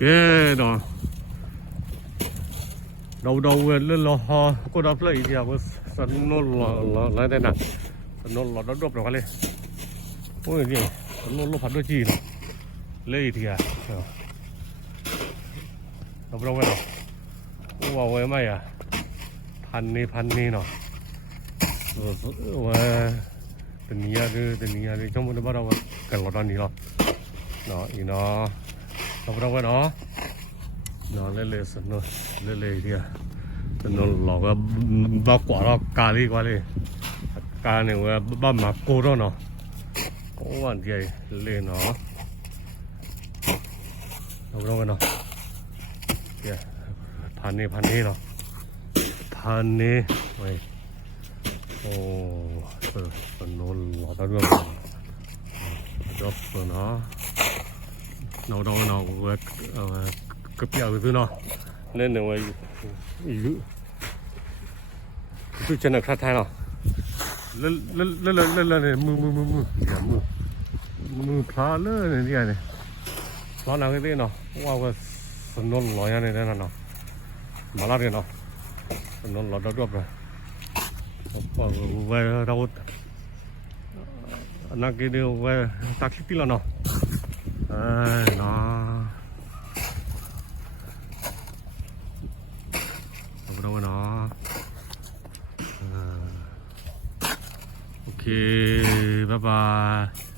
cái đó đầu lên lo ho cô đáp lại thì có sân nó là lại đây nè nó nó đốt rồi cái này ôi gì nó phát đôi chi lấy thì à đâu cái nào wow cái mày àพันนี่เนาะว่าเป็นนี้เลยช่วงนี้บ้านเรากันหลอดนี้เนาะอีเนาะเราก็เนาะเล่สนุกเล่ที่อ่ะสนุกเราก็บ้ากว่าเรากาลีกว่าเลยกาเนี่ยว่าบ้ามาโก้เนาะโอ้วันที่เล่เนาะเราก็เนาะเดี๋ยวพันนี่เนาะพันนี่ไว้โอ้สนุกเราต้องรู้จบเนาะเราก็เปรี้ยวคือเนาะเล่นหนึ่งไว้อยู่ตู้เจนคราไทยเนาะเล่นมือพลาเลยเนี่ยพลาหนังเลยเนาะว้าวก็สนุกลอยอย่างนี้นั่นเนาะมาลาเนาะสนุกเราได้รวบเลยว่าเรานักกีฬาว่าตักที่ละเนาะเนาะเราเนาะโอเคบ๊ายบาย